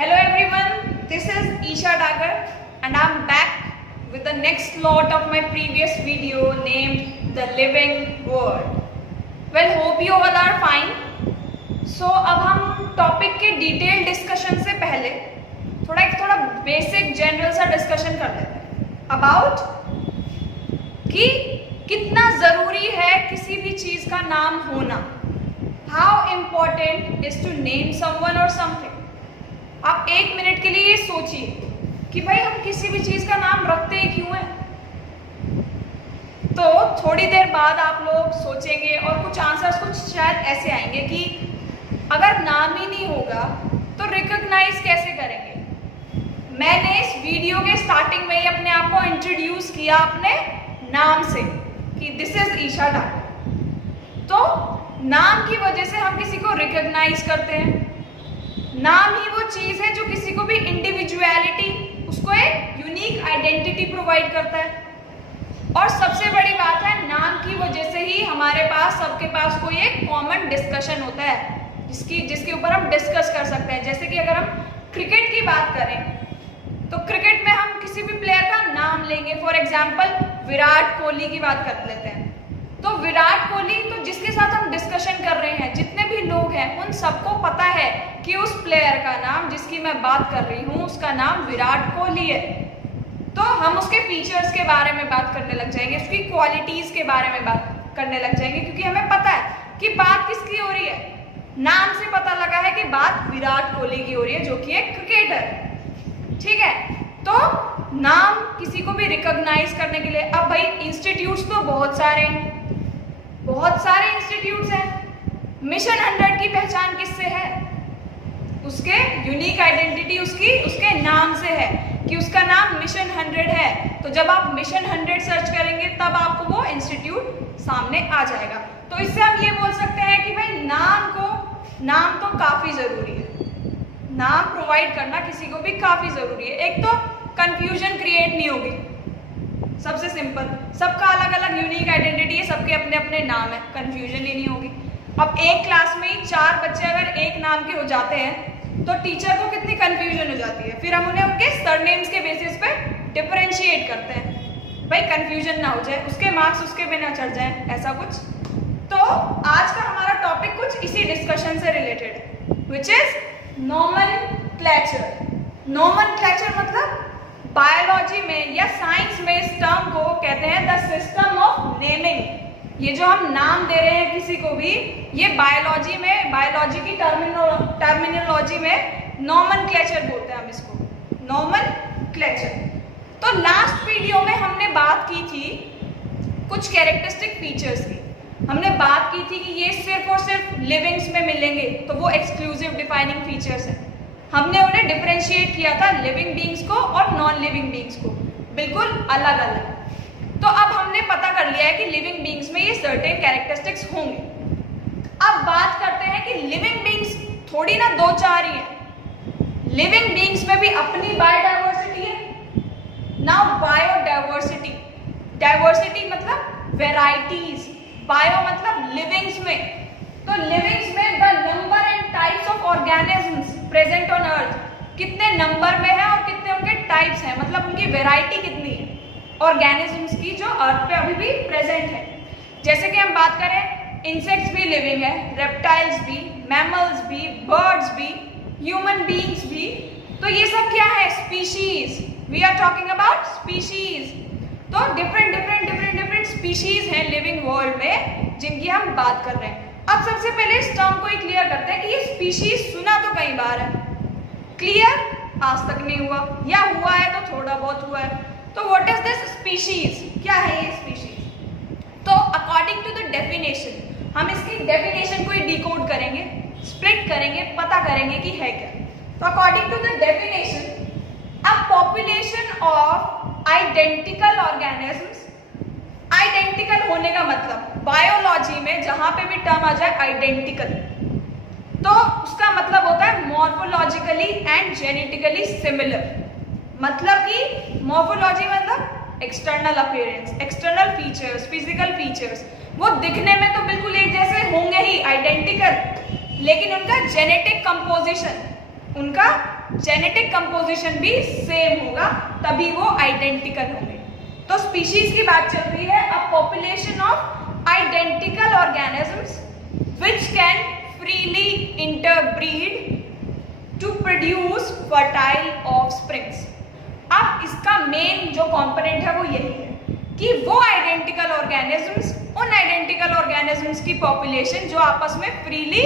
Hello everyone, this is Isha Dagar and I'm back with the next lot of my previous video named The Living World. Well, hope you all are fine. So अब हम topic के detail discussion से पहले थोड़ा basic general सा discussion कर लेते हैं अबाउट कि कितना ज़रूरी है किसी भी चीज़ का नाम होना. How important is to name someone और समथिंग. आप एक मिनट के लिए ये सोचिए कि भाई हम किसी भी चीज़ का नाम रखते ही क्यों हैं. तो थोड़ी देर बाद आप लोग सोचेंगे और कुछ आंसर्स कुछ शायद ऐसे आएंगे कि अगर नाम ही नहीं होगा तो रिकॉग्नाइज कैसे करेंगे. मैंने इस वीडियो के स्टार्टिंग में ही अपने आप को इंट्रोड्यूस किया अपने नाम से कि दिस इज ईशा डागर. तो नाम की वजह से हम किसी को रिकॉग्नाइज करते हैं. नाम ही वो चीज़ है जो किसी को भी इंडिविजुअलिटी, उसको एक यूनिक आइडेंटिटी प्रोवाइड करता है. और सबसे बड़ी बात है, नाम की वजह से ही हमारे पास सबके पास कोई एक कॉमन डिस्कशन होता है जिसके ऊपर हम डिस्कस कर सकते हैं. जैसे कि अगर हम क्रिकेट की बात करें तो क्रिकेट में हम किसी भी प्लेयर का नाम लेंगे. फॉर एग्जाम्पल विराट कोहली की बात कर लेते हैं. तो विराट कोहली, तो जिसके साथ हम डिस्कशन कर रहे हैं, जितने भी लोग हैं उन सबको पता है कि उस प्लेयर का नाम जिसकी मैं बात कर रही हूँ उसका नाम विराट कोहली है. तो हम उसके फीचर्स के बारे में बात करने लग जाएंगे, उसकी क्वालिटीज़ के बारे में बात करने लग जाएंगे, क्योंकि हमें पता है कि बात किसकी हो रही है. नाम से पता लगा है कि बात विराट कोहली की हो रही है जो कि एक क्रिकेटर है. ठीक है, तो नाम किसी को भी रिकॉग्नाइज करने के लिए. अब भाई इंस्टीट्यूट्स तो बहुत सारे हैं, बहुत सारे इंस्टीट्यूट्स हैं. मिशन 100 की पहचान किससे है? उसके यूनिक आइडेंटिटी उसके नाम से है कि उसका नाम मिशन 100 है. तो जब आप मिशन 100 सर्च करेंगे तब आपको वो इंस्टीट्यूट सामने आ जाएगा. तो इससे हम ये बोल सकते हैं कि भाई नाम तो काफ़ी ज़रूरी है. नाम प्रोवाइड करना किसी को भी काफ़ी ज़रूरी है. एक तो कंफ्यूजन क्रिएट नहीं होगी, सबसे सिंपल. सबका अलग अलग यूनिक आइडेंटिटी है, सबके अपने अपने नाम है, कंफ्यूजन ही नहीं होगी. अब एक क्लास में ही 4 बच्चे अगर एक नाम के हो जाते हैं तो टीचर को कितनी कंफ्यूजन हो जाती है. फिर हम उन्हें उनके सरनेम्स के बेसिस पे डिफरेंशिएट करते हैं, भाई कंफ्यूजन ना हो जाए, उसके मार्क्स उसके पे ना चढ़ जाए, ऐसा कुछ. तो आज का हमारा टॉपिक कुछ इसी डिस्कशन से रिलेटेड है, विच इज नोमेनक्लेचर. नोमेनक्लेचर मतलब बायोलॉजी में या साइंस में इस टर्म को कहते हैं द सिस्टम ऑफ नेमिंग. ये जो हम नाम दे रहे हैं किसी को भी, ये बायोलॉजी की टर्मिनोलॉजी में नोमेनक्लेचर बोलते हैं हम इसको, नोमेनक्लेचर. तो लास्ट वीडियो में हमने बात की थी कुछ कैरेक्टरिस्टिक फीचर्स की. हमने बात की थी कि ये सिर्फ और सिर्फ लिविंग्स में मिलेंगे, तो वो एक्सक्लूसिव डिफाइनिंग फीचर्स हैं. हमने उन्हें डिफरेंशिएट किया था लिविंग बीइंग्स को और नॉन लिविंग बीइंग्स को, बिल्कुल अलग अलग. तो अब हमने पता कर लिया है कि लिविंग बीइंग्स में ये सर्टेन कैरेक्टरिस्टिक्स होंगे. अब बात करते हैं कि लिविंग बीइंग्स थोड़ी ना 2-4 ही है. लिविंग बीइंग्स में भी अपनी बायोडाइवर्सिटी है. नाउ बायोडाइवर्सिटी, डाइवर्सिटी मतलब वेराइटीज, बायो मतलब लिविंग्स में. तो लिविंग्स में the number and types of organisms present on earth, कितने नंबर में है और कितने उनके टाइप्स हैं, मतलब उनकी वेराइटी कितनी है ऑर्गेनिजम्स की जो अर्थ पे अभी भी प्रेजेंट है. जैसे कि हम बात करें, इंसेक्ट्स भी लिविंग है, रेप्टाइल्स भी, मैमल्स भी, बर्ड्स भी, ह्यूमन बीइंग्स भी. तो ये सब क्या है? Species. We are talking about species. तो डिफरेंट स्पीशीज हैं लिविंग वर्ल्ड में जिनकी हम बात कर रहे हैं. अब सबसे पहले इस टर्म को ही क्लियर करते हैं कि ये स्पीशीज सुना तो कई बार है, क्लियर आज तक नहीं हुआ, या हुआ है तो थोड़ा बहुत हुआ है. तो व्हाट इज दिस स्पीशीज? क्या है ये स्पीशीज? तो अकॉर्डिंग टू द डेफिनेशन, हम इसकी डेफिनेशन को ही डिकोड करेंगे, स्प्लिट करेंगे, पता करेंगे कि है क्या. तो according to the definition, a population of identical organisms. Identical होने का मतलब बायोलॉजी में जहां पे भी टर्म आ जाए आइडेंटिकल, तो उसका मतलब होता है मॉर्फोलॉजिकली एंड जेनेटिकली सिमिलर. मतलब कि मॉर्फोलॉजी मतलब external appearance, external features, physical features, वो दिखने में तो बिल्कुल एक जैसे होंगे ही, आइडेंटिकल, लेकिन उनका जेनेटिक कंपोजिशन उनका जेनेटिक कंपोजिशन भी सेम होगा, तभी वो आइडेंटिकल होंगे। तो स्पीशीज की बात चल रही है। A population of identical organisms which can freely interbreed to produce fertile offsprings. अब इसका मेन जो कंपोनेंट है वो यही है कि वो आइडेंटिकल ऑर्गेनिजम्स, उन आइडेंटिकल ऑर्गेनिजम्स की पॉपुलेशन जो आपस में फ्रीली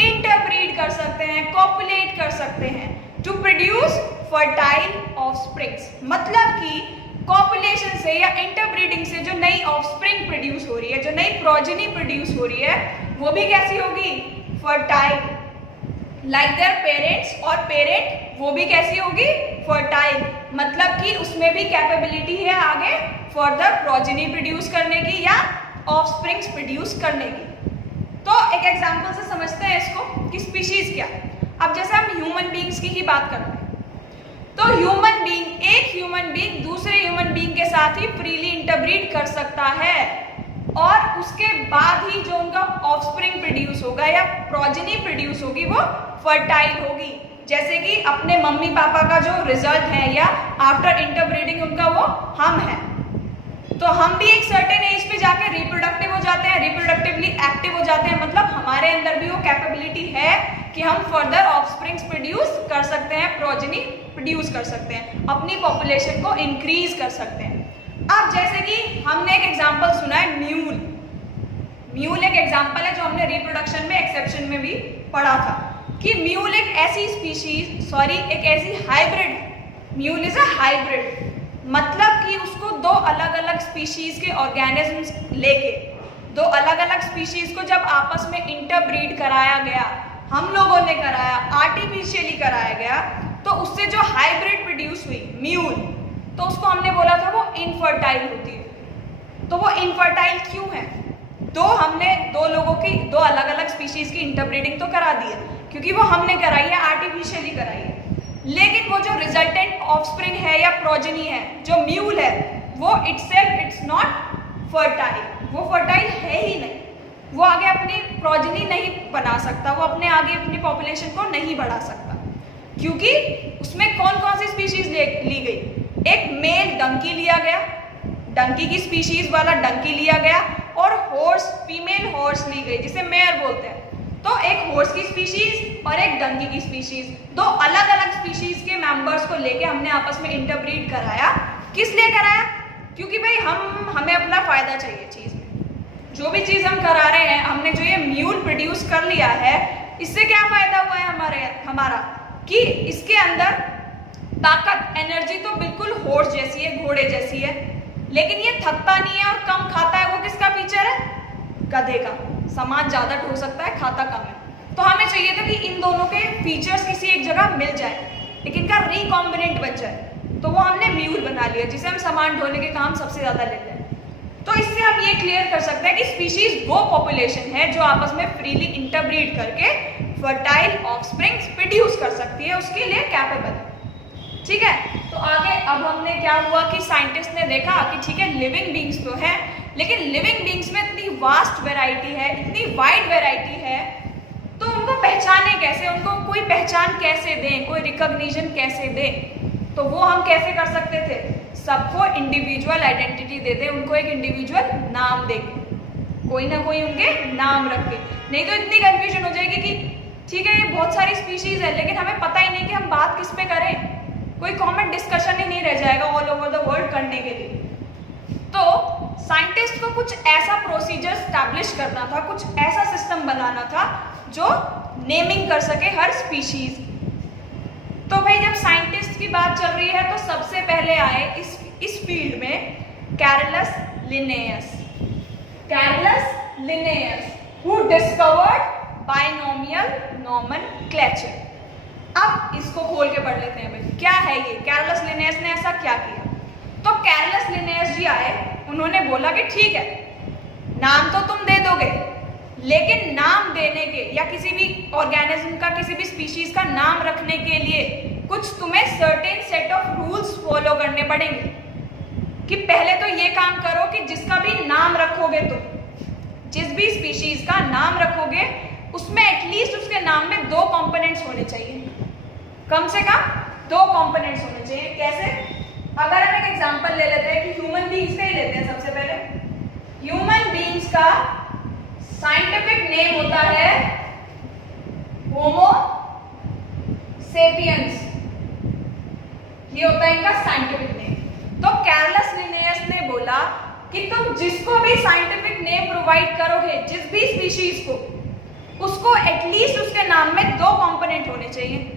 इंटरब्रीड कर सकते हैं, कॉपुलेट कर सकते हैं, टू प्रोड्यूस फर्टाइल ऑफस्प्रिंग्स। मतलब कि कॉपुलेशन से या इंटरब्रीडिंग से जो नई ऑफस्प्रिंग प्रोड्यूस हो रही है, जो नई प्रोजेनी प्रोड्यूस हो रही है, वो भी कैसी होगी? फर्टाइल, लाइक देयर पेरेंट्स, और पेरेंट वो भी कैसी होगी? फर्टाइल। मतलब कि उसमें भी कैपेबिलिटी है आगे फर्दर प्रोजेनी प्रोड्यूस करने की या ऑफस्प्रिंग्स प्रोड्यूस करने की। तो एक एग्जांपल से समझते हैं इसको कि स्पीशीज क्या। अब जैसे हम ह्यूमन बीइंग्स की ही बात करते हैं, तो ह्यूमन बीइंग, एक ह्यूमन बीइंग दूसरे ह्यूमन बीइंग के साथ ही फ्रीली इंटरब्रीड कर सकता है, और उसके बाद ही जो उनका ऑफस्प्रिंग प्रोड्यूस होगा या प्रोजेनी प्रोड्यूस होगी वो फर्टाइल होगी। जैसे कि अपने मम्मी पापा का जो रिजल्ट है या आफ्टर इंटरब्रीडिंग उनका वो हम है, तो हम भी एक सर्टेन एज पे जाके रिप्रोडक्टिव हो जाते हैं, रिप्रोडक्टिवली एक्टिव हो जाते हैं। मतलब हमारे अंदर भी वो कैपेबिलिटी है कि हम फर्दर ऑफस्प्रिंग्स प्रोड्यूस कर सकते हैं, प्रोजेनी प्रोड्यूस कर सकते हैं, अपनी पॉपुलेशन को इंक्रीज कर सकते हैं। अब जैसे कि हमने एक एग्जांपल सुना है म्यूल। म्यूल एक एग्जांपल है जो हमने रिप्रोडक्शन में एक्सेप्शन में भी पढ़ा था कि म्यूल एक ऐसी स्पीशीज, एक ऐसी hybrid, mule is a hybrid, मतलब कि उसको दो अलग अलग स्पीशीज के ऑर्गेनिजम्स लेके, दो अलग अलग स्पीशीज को जब आपस में इंटरब्रीड कराया गया, हम लोगों ने कराया, आर्टिफिशियली कराया गया, तो उससे जो हाइब्रिड प्रोड्यूस हुई म्यूल, तो उसको हमने बोला था वो इनफर्टाइल होती है। तो वो इनफर्टाइल क्यों है? हमने दो लोगों की, दो अलग अलग स्पीशीज की इंटरब्रीडिंग तो करा दी है, क्योंकि वो हमने कराई है, आर्टिफिशियली कराई है, लेकिन वो जो रिजल्टेंट ऑफस्प्रिंग है या प्रोजेनी है, जो म्यूल है, वो इट्स नॉट फर्टाइल, वो फर्टाइल है ही नहीं, वो आगे अपनी प्रोजेनी नहीं बना सकता, वो अपने आगे अपनी पॉपुलेशन को नहीं बढ़ा सकता, क्योंकि उसमें कौन कौन सी स्पीशीज ली गई? एक मेल डंकी लिया गया, डंकी की स्पीशीज वाला डंकी लिया गया, और हॉर्स, फीमेल हॉर्स ली गई जिसे मेयर बोलते हैं। तो एक हॉर्स की स्पीशीज और एक डंकी की स्पीशीज, दो अलग अलग स्पीशीज के मेंबर्स को लेके हमने आपस में इंटरब्रीड कराया। किस लिए कराया? क्योंकि भाई हमें अपना फायदा चाहिए चीज में, जो भी चीज हम करा रहे हैं, हमने जो ये म्यूल प्रोड्यूस कर लिया है, इससे क्या फायदा हुआ है हमारा कि इसके अंदर ताकत, एनर्जी तो बिल्कुल हॉर्स जैसी है, घोड़े जैसी है, लेकिन ये थकता नहीं है और कम खाता है। वो किसका फीचर है? गधे का। सामान ज्यादा ढो सकता है, खाता कम है। तो हमें चाहिए था कि इन दोनों के फीचर्स किसी एक जगह मिल जाए, लेकिन इनका रिकॉम्बिनेंट बन जाए, तो वो हमने म्यूल बना लिया, जिसे हम सामान ढोने के काम सबसे ज्यादा लेते हैं। तो इससे हम ये क्लियर कर सकते हैं कि स्पीशीज वो पॉपुलेशन है जो आपस में फ्रीली इंटरब्रीड करके फर्टाइल ऑफस्प्रिंग्स प्रोड्यूस कर सकती है, उसके लिए कैपेबल है। ठीक है, तो आगे अब हमने क्या हुआ कि साइंटिस्ट ने देखा कि ठीक है, लिविंग बींग्स तो है, लेकिन लिविंग बींग्स में इतनी वास्ट वैरायटी है, इतनी वाइड वैरायटी है, तो उनको पहचाने कैसे, उनको कोई पहचान कैसे दें, कोई रिकॉग्निशन कैसे दें? तो वो हम कैसे कर सकते थे? सबको इंडिविजुअल आइडेंटिटी दे दें, उनको एक इंडिविजुअल नाम देंगे, कोई ना कोई उनके नाम रख के। नहीं तो इतनी कंफ्यूजन हो जाएगी कि ठीक है, ये बहुत सारी स्पीशीज है, लेकिन हमें पता ही नहीं कि हम बात किस पे करें, कोई कॉमन डिस्कशन ही नहीं रह जाएगा ऑल ओवर द वर्ल्ड करने के लिए। तो साइंटिस्ट को कुछ ऐसा प्रोसीजर स्टैब्लिश करना था, कुछ ऐसा सिस्टम बनाना था जो नेमिंग कर सके हर स्पीशीज। तो भाई जब साइंटिस्ट की बात चल रही है, तो सबसे पहले आए इस फील्ड में Carolus Linnaeus. Carolus Linnaeus who discovered binomial nomenclature. अब इसको खोल के पढ़ लेते हैं भाई, क्या है ये? कैरलस लिनेयस ने ऐसा क्या किया? तो कैरलस लिनेयस जी आए, उन्होंने बोला कि ठीक है, नाम तो तुम दे दोगे, लेकिन नाम देने के या किसी भी ऑर्गेनिज्म का, किसी भी स्पीशीज का नाम रखने के लिए कुछ तुम्हें certain set of rules follow करने पड़ेंगे। कि पहले तो ये काम करो कि जिसका भी नाम रखोगे तुम, जिस भी स्पीशीज का नाम रखोगे, उसमें एटलीस्ट उसके नाम में दो कंपोनेंट्स होने चाहिए। कम से कम 2 कंपोनेंट्स होने चाहिए। कैसे? अगर हम एक एग्जांपल ले लेते हैं कि ह्यूमन बीइंग्स का ही लेते हैं सबसे पहले। ह्यूमन बीइंग्स का साइंटिफिक नेम होता है होमो सेपियंस, ये होता है इनका साइंटिफिक नेम। तो कैरलस लिनेयस ने बोला कि तुम जिसको भी साइंटिफिक नेम प्रोवाइड करोगे, जिस भी स्पीशीज को, उसको एटलीस्ट उसके नाम में 2 कंपोनेंट होने चाहिए,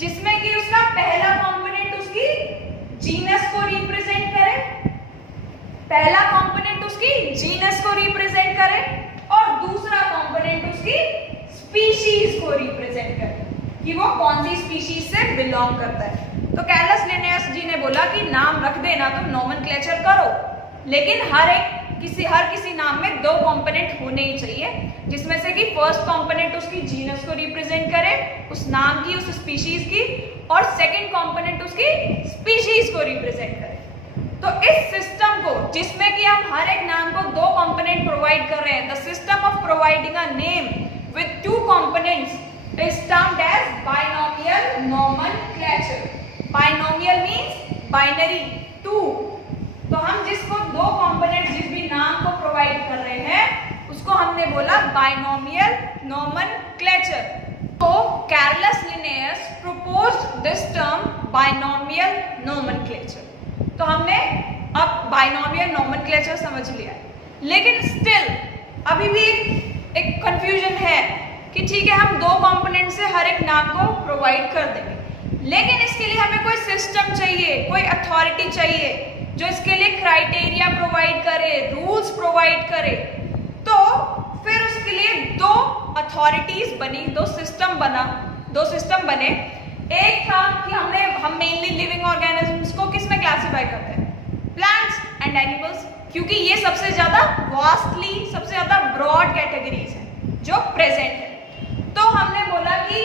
जिसमें कि उसका पहला कंपोनेंट उसकी जीनस को रिप्रेजेंट करे, पहला कंपोनेंट उसकी जीनस को रिप्रेजेंट करे और दूसरा कंपोनेंट उसकी स्पीशीज को रिप्रेजेंट करे कि वो कौन सी स्पीशीज से बिलोंग करता है। तो कैरलस लिनेयस जी ने बोला कि नाम रख देना, तुम नोमेनक्लेचर करो, लेकिन हर किसी नाम में 2 कंपोनेंट होने ही चाहिए, जिसमें से कि फर्स्ट कंपोनेंट उसकी जीनस को रिप्रेजेंट करे, उस नाम की, उस स्पीशीज की, और सेकंड कंपोनेंट उसकी स्पीशीज को रिप्रेजेंट करे। तो इस सिस्टम को, जिसमें कि हम हर एक नाम को 2 कंपोनेंट प्रोवाइड कर रहे हैं, the system of providing a name with 2 components is termed as binomial nomenclature. Binomial means binary, 2। तो हम जिसको 2 कंपोनेंट, जिस भी नाम को प्रोवाइड कर रहे हैं, उसको हमने बोला बाइनोमियल नोमेनक्लेचर। तो Carlos Linnaeus proposed this term binomial nomenclature। तो हमने अब बाइनोमियल नोमेनक्लेचर समझ लिया है, लेकिन स्टिल अभी भी एक कंफ्यूजन है कि ठीक है, हम 2 कंपोनेंट से हर एक नाम को प्रोवाइड कर देंगे, लेकिन इसके लिए हमें कोई सिस्टम चाहिए, कोई अथॉरिटी चाहिए जो इसके लिए क्राइटेरिया प्रोवाइड करे, रूल्स प्रोवाइड करे। तो फिर उसके लिए 2 अथॉरिटीज बनी, 2 सिस्टम बने। एक था कि हम मेनली लिविंग ऑर्गेनिजम्स को किस में क्लासिफाई करते हैं? प्लांट्स एंड एनिमल्स, क्योंकि ये सबसे ज्यादा वास्टली, सबसे ज्यादा ब्रॉड कैटेगरीज हैं जो प्रेजेंट है। तो हमने बोला कि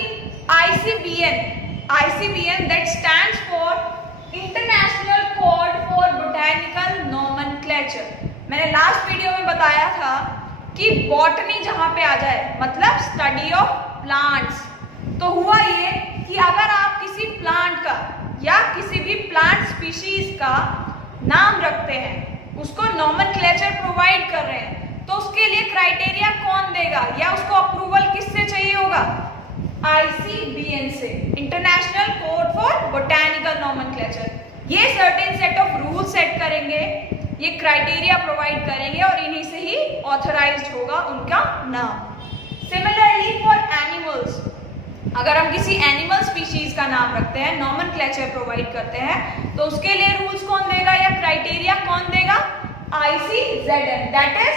ICBN that stands for international code for botanical nomenclature. मैंने लास्ट वीडियो में बताया था कि बॉटनी जहां पे आ जाए, मतलब स्टडी ऑफ प्लांट्स। तो हुआ ये कि अगर आप किसी प्लांट का या किसी भी प्लांट स्पीशीज का नाम रखते हैं, उसको नोमेनक्लेचर प्रोवाइड कर रहे हैं, तो उसके लिए क्राइटेरिया कौन देगा या उसको अप्रूवल किससे चाहिए होगा? ICBN से, international code for botanical nomenclature. ये certain set of rule set करेंगे, ये क्राइटेरिया प्रोवाइड करेंगे और इन्हीं से ही ऑथराइज्ड होगा उनका नाम। सिमिलरली फॉर एनिमल्स, अगर हम किसी एनिमल स्पीशीज का नाम रखते हैं, नोमेनक्लेचर प्रोवाइड करते हैं, तो उसके लिए रूल्स कौन देगा या क्राइटेरिया कौन देगा? ICZN, that is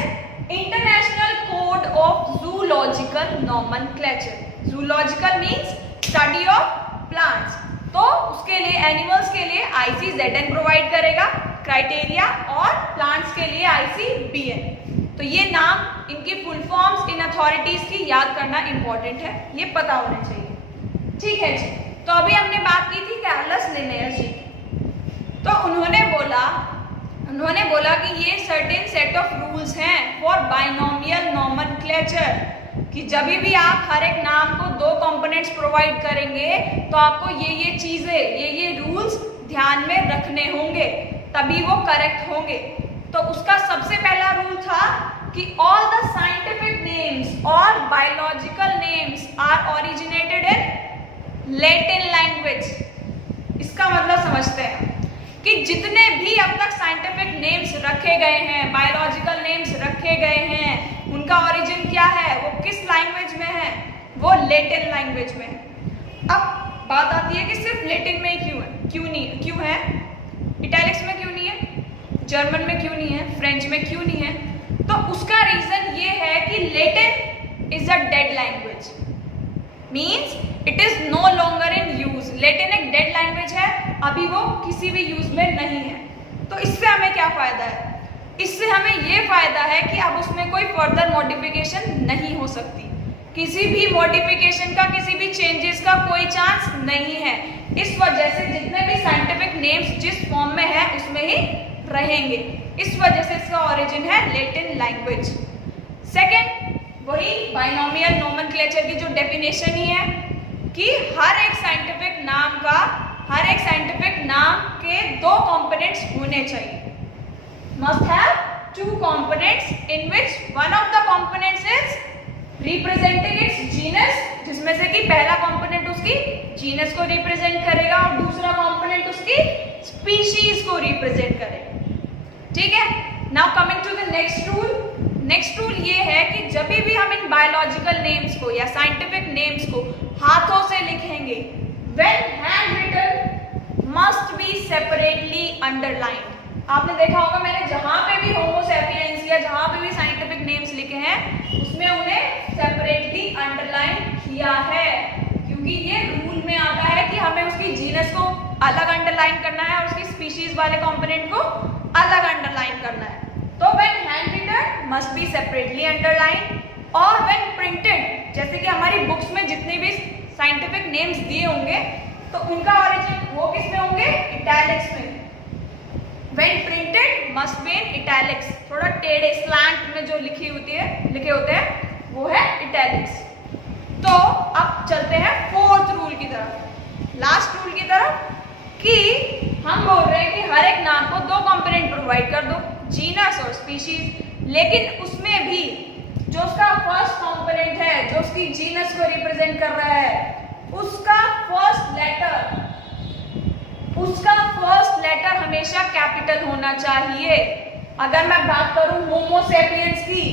international code of zoological nomenclature. Zoological means study of plants. तो उसके लिए, एनिमल्स के लिए ICZN प्रोवाइड करेगा क्राइटेरिया, और प्लांट्स के लिए ICBN। तो ये नाम, इनकी फुल फॉर्म्स, इन अथॉरिटीज की याद करना इंपॉर्टेंट है, ये पता होना चाहिए। ठीक है जी। तो अभी हमने बात की थी कैरलस लिनेयस जी की। तो उन्होंने बोला कि ये सर्टेन सेट ऑफ रूल्स हैं फॉर बाइनोमियल नोमेनक्लेचर, कि जब भी आप हर एक नाम को 2 कंपोनेंट्स प्रोवाइड करेंगे, तो आपको ये चीजें, ये रूल्स ध्यान में रखने होंगे, तभी वो करेक्ट होंगे। तो उसका सबसे पहला रूल था कि ऑल द साइंटिफिक नेम्स और biological names are originated in Latin language. इसका मतलब समझते हैं कि जितने भी अब तक साइंटिफिक नेम्स रखे गए हैं, बायोलॉजिकल नेम्स रखे गए हैं, उनका ओरिजिन क्या है, वो किस लैंग्वेज में है? वो लैटिन लैंग्वेज में है। अब बात आती है कि सिर्फ लैटिन में ही क्यों है? इटैलिक्स में क्यों नहीं है? जर्मन में क्यों नहीं है? फ्रेंच में क्यों नहीं है? तो उसका रीजन ये है कि Latin is a dead language, means it is no longer in use. Latin एक डेड लैंग्वेज है, अभी वो किसी भी यूज में नहीं है। तो इससे हमें क्या फायदा है? इससे हमें ये फायदा है कि अब उसमें कोई फर्दर मॉडिफिकेशन नहीं हो सकती, किसी भी मॉडिफिकेशन का, किसी भी चेंजेस का कोई चांस नहीं है। इस वजह से जितने भी साइंटिफिक नेम्स जिस फॉर्म में है उसमें ही रहेंगे। इस वजह से इसका ओरिजिन है लैटिन लैंग्वेज। सेकंड, वही बाइनोमियल नोमेनक्लेचर की जो डेफिनेशन ही है कि हर एक साइंटिफिक साइंटिफिक नाम के 2 कंपोनेंट्स होने चाहिए। Must have 2 components in which one of the components is representing it's genus, जिसमें से कि पहला कंपोनेंट उसकी जीनस को रिप्रेजेंट करेगा और दूसरा कंपोनेंट उसकी स्पीशीज को रिप्रेजेंट करेगा। ठीक है, now coming to the next rule. Next rule ये है कि जब भी हम इन बायोलॉजिकल नेम्स को या साइंटिफिक नेम्स को हाथों से लिखेंगे, when hand written must be separately underlined. आपने देखा होगा मैंने जहां पे भी होमो सैपियंस या जहां पे भी साइंटिफिक नेम्स लिखे हैं उसमें उन्हें सेपरेटली अंडरलाइन किया है, क्योंकि ये रूल में आता है कि हमें उसकी जीनस को अलग अंडरलाइन करना है और उसकी स्पीशीज वाले कंपोनेंट को अलग अंडरलाइन करना है। तो when hand written must be separately underline, और व्हेन प्रिंटेड, जैसे कि हमारी बुक्स में जितने भी साइंटिफिक नेम्स दिए होंगे तो उनका ऑरिजिन वो किस में होंगे, इटैलिक्स में। When printed must be in italics, थोड़ा टेढ़े स्लैंट में जो लिखे होते हैं वो है इटैलिक्स। तो अब चलते हैं 4th रूल की तरफ, लास्ट रूल की तरफ, कि हम बोल रहे हैं कि हर एक नाम को 2 कंपोनेंट प्रोवाइड कर दो, जीनस और स्पीशीज, लेकिन उसमें भी जो उसका फर्स्ट कंपोनेंट है, जो उसकी जीनस को रिप्रेजेंट कर रहा है, उसका फर्स्ट लेटर हमेशा कैपिटल होना चाहिए। अगर मैं बात करूं होमो सैपियंस की,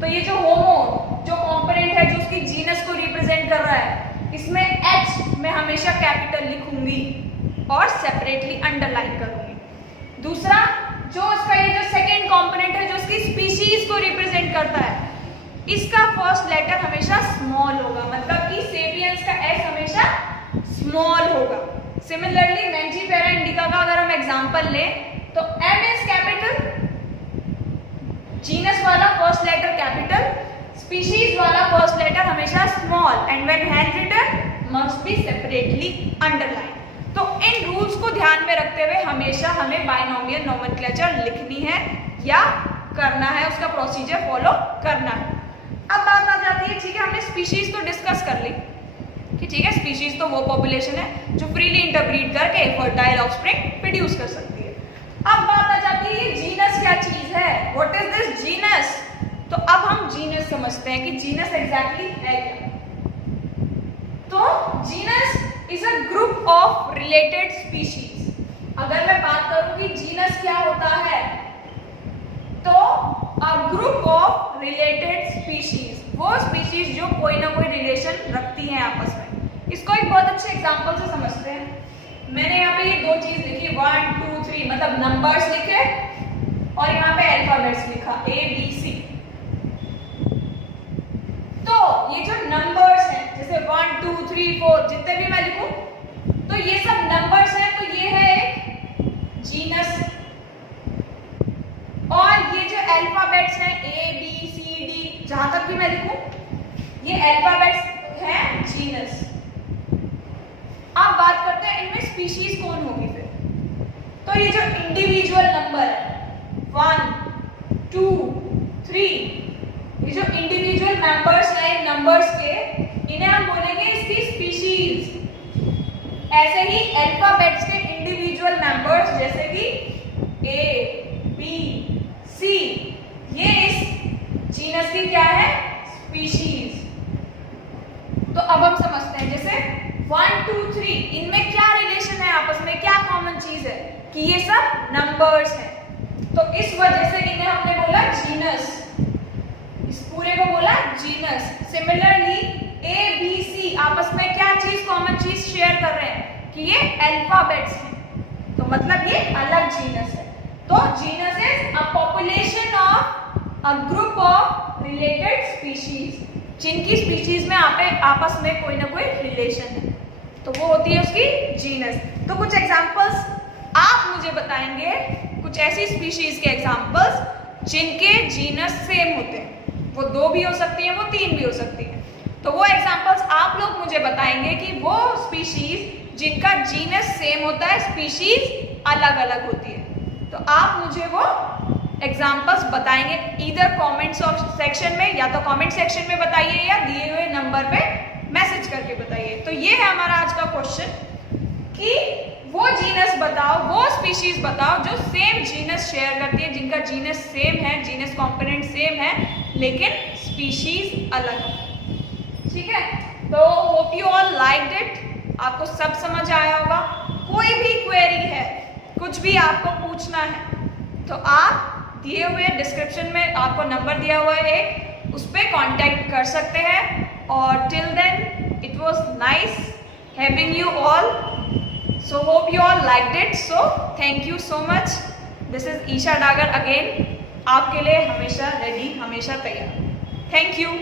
तो ये जो कंपोनेंट है जो उसकी जीनस को रिप्रेजेंट कर रहा है, इसमें H मैं हमेशा कैपिटल लिखूंगी और सेपरेटली अंडरलाइन करूंगी। दूसरा, जो इसका ये जो सेकंड कंपोनेंट है जो उसकी स्पीशीज को रिप्रेजेंट करता है, इसका फर्स्ट लेटर हमेशा स्मॉल होगा, मतलब कि सेपियंस का S हमेशा स्मॉल होगा। सिमिलरली मैंजीफेरा इंडिका का अगर हम एग्जांपल लें तो M इज कैपिटल, जीनस वाला फर्स्ट लेटर कैपिटल, स्पीशीज वाला फर्स्ट लेटर हमेशा small, and when hand written must be separately underline. तो इन रूल्स को ध्यान में रखते हुए हमेशा हमें बायनोमियल नोमेनक्लेचर लिखनी है या करना है, उसका प्रोसीजर फॉलो करना है। अब बात आ जाती है, ठीक है हमने स्पीशीज तो डिस्कस कर ली कि ठीक है स्पीशीज तो वो पॉपुलेशन है जो फ्रीली इंटरब्रीड करके फर्टाइल ऑफस्प्रिंग प्रोड्यूस कर सकती है। अब बात आ जाती है जीनस क्या चीज है, व्हाट इज दिस जीनस। तो अब हम जीनस समझते हैं कि जीनस एग्जैक्टली है क्या। तो genus is a group of related species. अगर मैं बात करूं कि जीनस क्या होता है, तो a group of related species, वो स्पीशीज जो कोई ना कोई रिलेशन रखती हैं आपस में। इसको एक बहुत अच्छे एग्जांपल से समझते हैं। मैंने यहाँ पे ये 2 चीज लिखी 1 2 3, मतलब नंबर्स लिखे और यहाँ पे अल्फाबेट्स लिखा ABC। तो ये जो नंबर्स हैं, जैसे 1 2 3 4 जितने भी मैं लिखूं, तो ये सब नंबर्स हैं, तो ये है एक जीनस। और ये जो अल्फाबेट्स हैं ABCD, जहां तक भी मैं लिखूं, ये अल्फाबेट्स हैं जीनस। अब बात करते हैं इनमें स्पीशीज कौन होगी फिर। तो ये जो इंडिविजुअल नंबर है 1 2 3, ये जो इंडिविजुअल मेंबर्स हैं नंबर्स के, इन्हें हम बोलेंगे इसकी स्पीशीज। ऐसे ही अल्फाबेट्स के इंडिविजुअल मेंबर्स जैसे कि ABC, ये इस जीनस की क्या है, स्पीशीज। तो अब हम समझते हैं, जैसे 1 2 3, इनमें क्या रिलेशन है आपस में, क्या कॉमन चीज है कि ये सब नंबर्स हैं। तो इस वजह से इन्हें हमने बोला जीनस, इस पूरे को बोला जीनस। सिमिलरली ABC आपस में क्या चीज, कॉमन चीज शेयर कर रहे हैं कि ये अल्फाबेट्स हैं, तो मतलब ये अलग जीनस है। तो genus is a population of a group of related species, जिनकी स्पीशीज में आपस में कोई ना कोई रिलेशन है, तो वो होती है उसकी जीनस। तो कुछ एग्जांपल्स आप मुझे बताएंगे, कुछ ऐसी स्पीशीज के एग्जांपल्स जिनके जीनस सेम होते हैं। वो 2 भी हो सकती हैं, वो 3 भी हो सकती हैं। तो वो एग्जांपल्स आप लोग मुझे बताएंगे कि वो स्पीशीज जिनका जीनस सेम होता है, स्पीशीज अलग अलग होती है। तो आप मुझे वो एग्जांपल्स बताएंगे ईदर कमेंट सेक्शन में, या तो कमेंट सेक्शन में बताइए या दिए हुए नंबर पे मैसेज करके बताइए। तो ये है हमारा आज का क्वेश्चन। बताओ, वो स्पीशीज बताओ जो सेम जीनस शेयर करती है, जिनका जीनस सेम है, जीनस कंपोनेंट सेम है, लेकिन स्पीशीज अलग है। ठीक है, तो hope you all liked it. आपको सब समझ आया होगा। कोई भी क्वेरी है, कुछ भी आपको पूछना है, तो आप दिए हुए डिस्क्रिप्शन में आपको नंबर दिया हुआ है एक, उस पर कॉन्टेक्ट कर सकते हैं। और till then it was nice having you all. So hope you all liked it. So thank you so much. This is Isha Dagar again. आपके लिए हमेशा रेडी, हमेशा तैयार। Thank you.